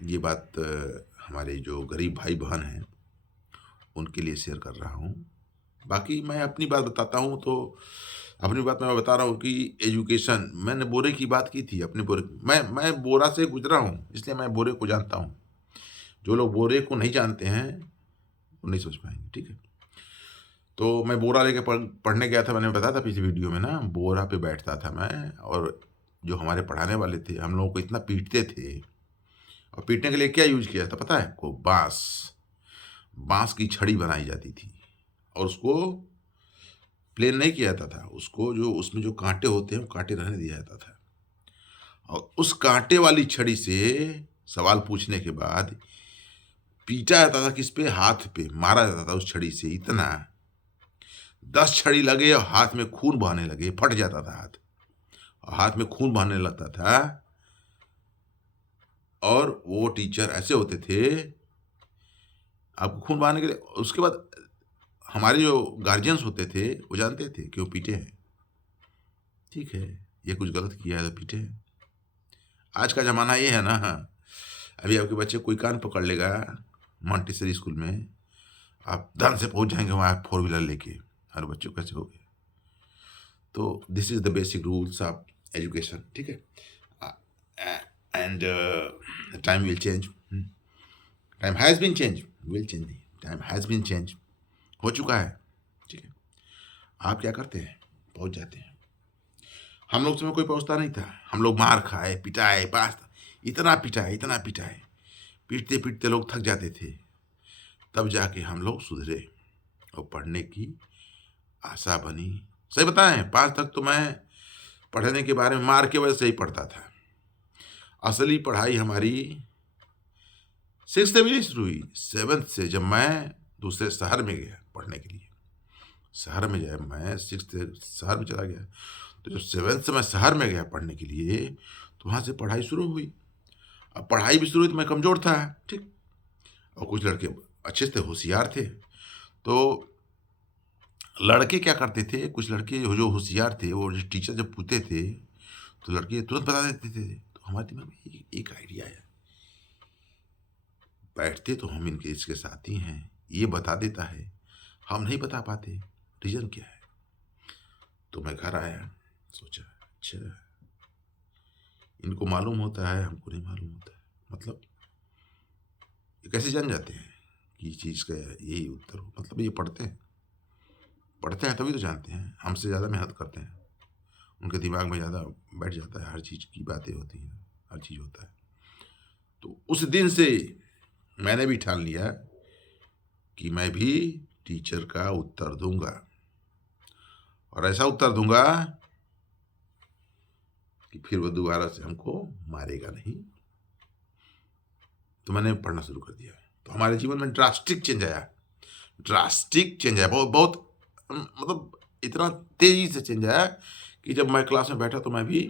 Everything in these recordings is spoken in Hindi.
ये बात हमारे जो गरीब भाई-बहन हैं, उनके लिए शेयर कर रहा हूँ। बाकी मैं अपनी बात बताता हूँ तो अपनी बात मैं बता रहा हूँ कि एजुकेशन मैंने बोरे की बात की थी अपने बोरे मैं बोरा से गुज़रा हूँ, इसलिए मैं बोरे को जानता हूँ। जो लोग बोरे को नहीं जानते हैं, वो नहीं समझ पाएँगे, ठीक है? तो मैं बोरा लेके पढ़ने गया था, मैंने बताया था पिछली वीडियो में ना, बोरा पे बैठता था मैं और जो हमारे पढ़ाने वाले थे, हम लोगों को इतना पीटते थे और पीटने के लिए क्या यूज़ किया था पता है आपको? बाँस। बाँस की छड़ी बनाई जाती थी और उसको प्लेन नहीं किया जाता था। उसको जो उसमें जो काँटे होते हैं, वो काँटे रहने दिया जाता था और उस काँटे वाली छड़ी से सवाल पूछने के बाद पीटा जाता था किस पे? हाथ पे, मारा जाता था उस छड़ी से इतना 10 छड़ी लगे और हाथ में खून बहने लगे, फट जाता था हाथ। और हाथ में खून बहने लगता था और वो टीचर ऐसे होते थे, आपको खून बहाने के लिए उसके बाद हमारे जो गार्जियंस होते थे, वो जानते थे कि वो पीटे हैं। ठीक है, ये कुछ गलत किया है तो पीटे हैं। आज का ज़माना ये है ना, अभी आपके बच्चे कोई कान पकड़ लेगा मॉन्टेसरी स्कूल में, आप धन से पहुँच जाएँगे वहाँ फोर व्हीलर लेके, और बच्चों कैसे हो गए। तो this is the basic rules of education, ठीक है? And time will change. Time has been change, will change नहीं, टाइम हैज़ बीन चेंज, हो चुका है, ठीक है? आप क्या करते हैं? पहुँच जाते हैं। हम लोग समय कोई पहुँचता नहीं था। हम लोग मार खाए, पिटाए, पास इतना पिटाए, पीटते-पीटते लोग थक जाते थे। तब जाके हम लोग सुधरे और पढ़ने की आशा बनी। सही बताएँ 5 तक तो मैं पढ़ने के बारे में मार के वजह से ही पढ़ता था। असली पढ़ाई हमारी 6th से भी नहीं शुरू हुई, 7th से जब मैं दूसरे शहर में गया पढ़ने के लिए। शहर में जब मैं 6th से शहर में चला गया, तो जब 7th से मैं शहर में गया पढ़ने के लिए, तो वहाँ से पढ़ाई शुरू हुई। अब पढ़ाई भी शुरू हुई तो मैं कमज़ोर था, ठीक? और कुछ लड़के अच्छे थे, होशियार थे। तो लड़के क्या करते थे, कुछ लड़के जो होशियार थे, वो जो टीचर जब पूछते थे, तो लड़के तुरंत बता देते थे। तो हमारे दिमाग में एक आइडिया आया, बैठते तो हम इनके इसके साथ ही हैं, ये बता देता है, हम नहीं बता पाते, रीज़न क्या है? तो मैं घर आया, सोचा अच्छा, इनको मालूम होता है, हमको नहीं मालूम होता है। मतलब ये कैसे जान जाते हैं कि ये चीज़ का यही उत्तर हो? मतलब ये पढ़ते हैं तभी तो जानते हैं, हमसे ज़्यादा मेहनत करते हैं। उनके दिमाग में ज़्यादा बैठ जाता है, हर चीज़ की बातें होती हैं, हर चीज़ होता है। तो उस दिन से मैंने भी ठान लिया कि मैं भी टीचर का उत्तर दूँगा और ऐसा उत्तर दूँगा कि फिर वो दोबारा से हमको मारेगा नहीं। तो मैंने पढ़ना शुरू कर दिया। तो हमारे जीवन में ड्रास्टिक चेंज आया, बहुत बहुत मतलब इतना तेज़ी से चेंज आया कि जब मैं क्लास में बैठा तो मैं भी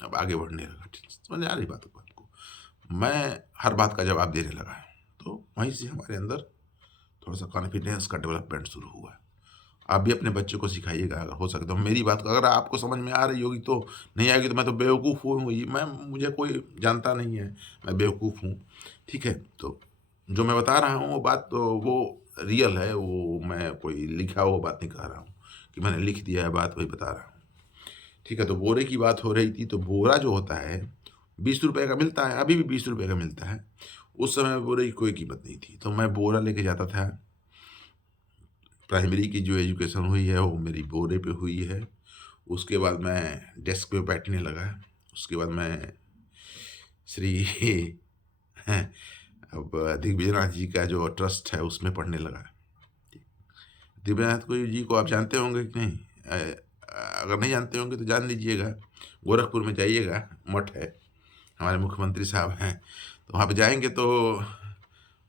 अब आगे बढ़ने लगा। समझ में आ रही बात आपको? मैं हर बात का जवाब देने लगा। तो वहीं से हमारे अंदर थोड़ा-सा कॉन्फिडेंस का डेवलपमेंट शुरू हुआ। आप भी अपने बच्चों को सिखाइएगा, अगर हो सके तो मेरी बात अगर आपको समझ में आ रही होगी तो, नहीं आएगी तो मैं तो बेवकूफ़ हूँ ही, मैं मुझे कोई जानता नहीं है, मैं बेवकूफ़ हूँ, ठीक है? तो जो मैं बता रहा हूँ वो बात तो वो रियल है, वो मैं कोई लिखा हुआ बात नहीं कह रहा हूँ कि मैंने लिख दिया है बात वही बता रहा हूँ, ठीक है? तो बोरे की बात हो रही थी, तो बोरा जो होता है ₹20 का मिलता है, अभी भी ₹20 का मिलता है। उस समय बोरे की कोई कीमत नहीं थी, तो मैं बोरा लेके जाता था। प्राइमरी की जो एजुकेशन हुई है वो मेरी बोरे पे हुई है। उसके बाद मैं डेस्क पे बैठने लगा। उसके बाद मैं श्री अब दिग्विजयनाथ जी का जो ट्रस्ट है उसमें पढ़ने लगा। दिग्विजयनाथ को जी को आप जानते होंगे कि नहीं? अगर नहीं जानते होंगे तो जान लीजिएगा। गोरखपुर में जाइएगा, मठ है, हमारे मुख्यमंत्री साहब हैं, तो वहाँ पे जाएँगे तो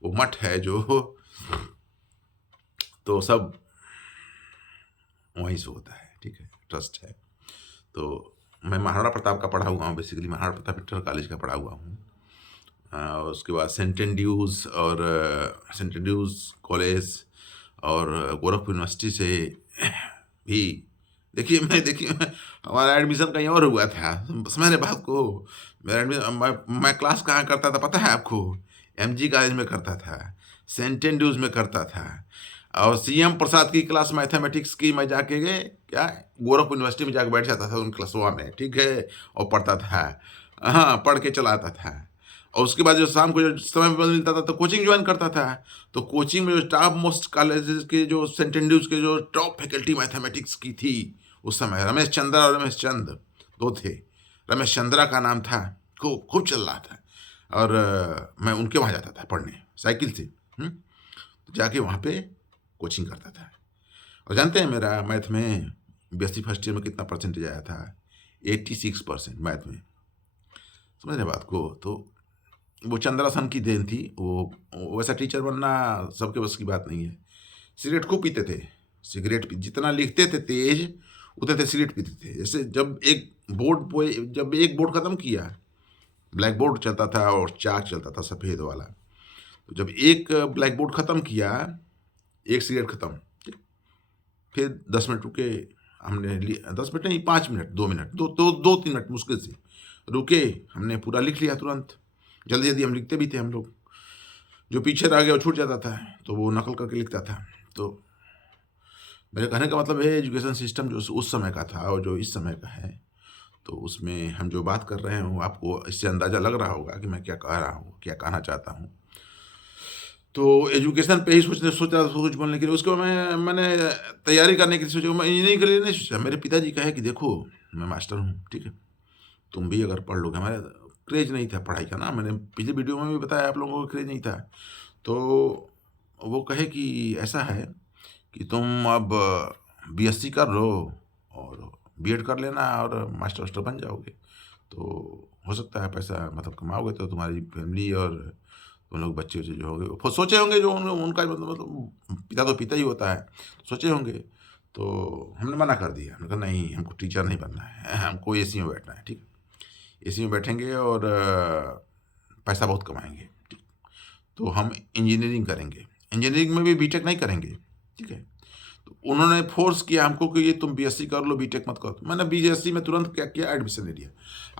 वो मठ है जो, तो सब वहीं से होता है, ठीक है? ट्रस्ट है। तो मैं महाराणा प्रताप का पढ़ा हुआ हूँ, basically Maharana Pratap inter college का पढ़ा हुआ हूँ। उसके बाद सेंट एंड्रयूज़ कॉलेज और गोरखपुर यूनिवर्सिटी से भी देखिए हमारा एडमिशन कहीं और हुआ था। समझ रहे बात को? मेरा एडमिशन मैं क्लास कहाँ करता था पता है आपको? एमजी कॉलेज में करता था, सेंट एंड्रयूज़ में करता था, और सीएम प्रसाद की क्लास मैथमेटिक्स की मैं जाके क्या गोरखपुर यूनिवर्सिटी में जाके बैठ जाता था उन क्लासों में, ठीक है? और पढ़ता था। हाँ, पढ़ के चला आता था। और उसके बाद जो शाम को जो समय मिलता था तो कोचिंग ज्वाइन करता था। तो कोचिंग में जो टॉप मोस्ट कॉलेजेस के जो सेंट एंड्रयूज़ के जो टॉप फैकल्टी मैथमेटिक्स की थी उस समय, रमेश चंद्रा और रमेश चंद दो थे। रमेश चंद्रा का नाम था, खूब खूब चल रहा था, और मैं उनके वहाँ जाता था पढ़ने साइकिल से। तो जाके वहाँ पे कोचिंग करता था। और जानते हैं मेरा मैथ में बीएससी फर्स्ट ईयर में कितना परसेंटेज आया था? 86% मैथ में। समझ रहे बात को? तो वो चंद्रासन की देन थी। वो वैसा टीचर बनना सबके बस की बात नहीं है। सिगरेट खूब पीते थे, जितना लिखते थे तेज उतने थे सिगरेट पीते थे। जैसे जब एक बोर्ड ख़त्म किया, ब्लैक बोर्ड चलता था और चाक चलता था सफ़ेद वाला, तो जब एक ब्लैक बोर्ड ख़त्म किया, एक सिगरेट ख़त्म, फिर 10 मिनट रुके, हमने लिया 10 मिनट नहीं, 5 मिनट, 2 मिनट, 2-3 मिनट मुश्किल से रुके, हमने पूरा लिख लिया तुरंत। जल्दी जल्दी हम लिखते भी थे हम लोग। जो पीछे रह गया वो छूट जाता था, तो वो नकल करके लिखता था। तो मेरे कहने का मतलब है एजुकेशन सिस्टम जो उस समय का था और जो इस समय का है, तो उसमें हम जो बात कर रहे हैं आपको इससे अंदाज़ा लग रहा होगा कि मैं क्या कह रहा हूँ, क्या कहना चाहता हूँ। तो एजुकेशन पे ही सोचा कुछ बोलने के लिए। उसके बाद मैंने तैयारी करने के लिए सोचा, मैं इंजीनियरिंग के लिए नहीं सोचा। मेरे पिताजी कहे कि देखो मैं मास्टर हूँ, ठीक है, तुम भी अगर पढ़ लोगे। हमारा क्रेज नहीं था पढ़ाई का ना, मैंने पिछले वीडियो में भी बताया आप लोगों को क्रेज नहीं था। तो वो कहे कि ऐसा है कि तुम अब बीएससी कर लो और बीएड कर लेना और मास्टर वास्टर बन जाओगे, तो हो सकता है पैसा मतलब कमाओगे, तो तुम्हारी फैमिली और तुम लोग बच्चे वच्चे जो होंगे वो सोचे होंगे, जो उनका मतलब पिता तो पिता ही होता है, सोचे होंगे। तो हमने मना कर दिया, हमने कहा नहीं, हमको टीचर नहीं बनना है, हमको एसी में बैठना है, ठीक है, एसी में बैठेंगे और पैसा बहुत कमाएंगे, ठीक। तो हम इंजीनियरिंग करेंगे, इंजीनियरिंग में भी बीटेक नहीं करेंगे, ठीक है। तो उन्होंने फोर्स किया हमको कि ये तुम बीएससी कर लो, बीटेक मत करो। मैंने बीएससी में तुरंत क्या किया, एडमिशन ले लिया।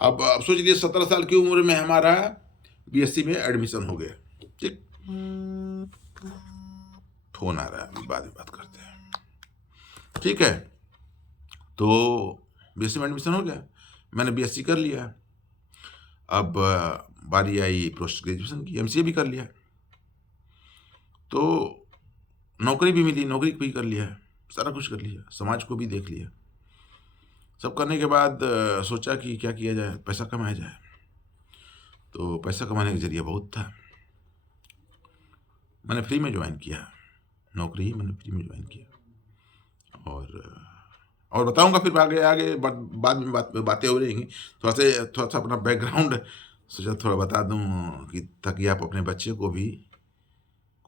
अब सोच लीजिए 17 साल की उम्र में हमारा बीएससी में एडमिशन हो गया, ठीक। फोन आ रहा है, अभी बाद में बात करते हैं, ठीक है। तो बीएससी में एडमिशन हो गया, मैंने बीएससी कर लिया। अब बारी आई पोस्ट ग्रेजुएशन की, एमसीए भी कर लिया, तो नौकरी भी मिली, नौकरी भी कर लिया, सारा कुछ कर लिया, समाज को भी देख लिया। सब करने के बाद सोचा कि क्या किया जाए, पैसा कमाया जाए। तो पैसा कमाने का जरिया बहुत था, मैंने फ्री में ज्वाइन किया नौकरी ही, मैंने फ्री में ज्वाइन किया। और बताऊंगा फिर आगे आगे बाद में बातें हो रहेंगी। थोड़ा सा अपना बैकग्राउंड सोचा थोड़ा बता दूं, कि ताकि आप अपने बच्चे को भी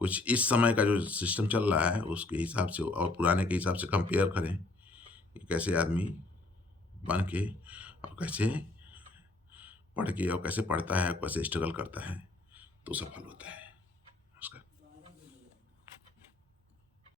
कुछ इस समय का जो सिस्टम चल रहा है उसके हिसाब से और पुराने के हिसाब से कंपेयर करें कि कैसे आदमी बन के और कैसे पढ़ के और कैसे पढ़ता है, कैसे स्ट्रगल करता है तो सफल होता है।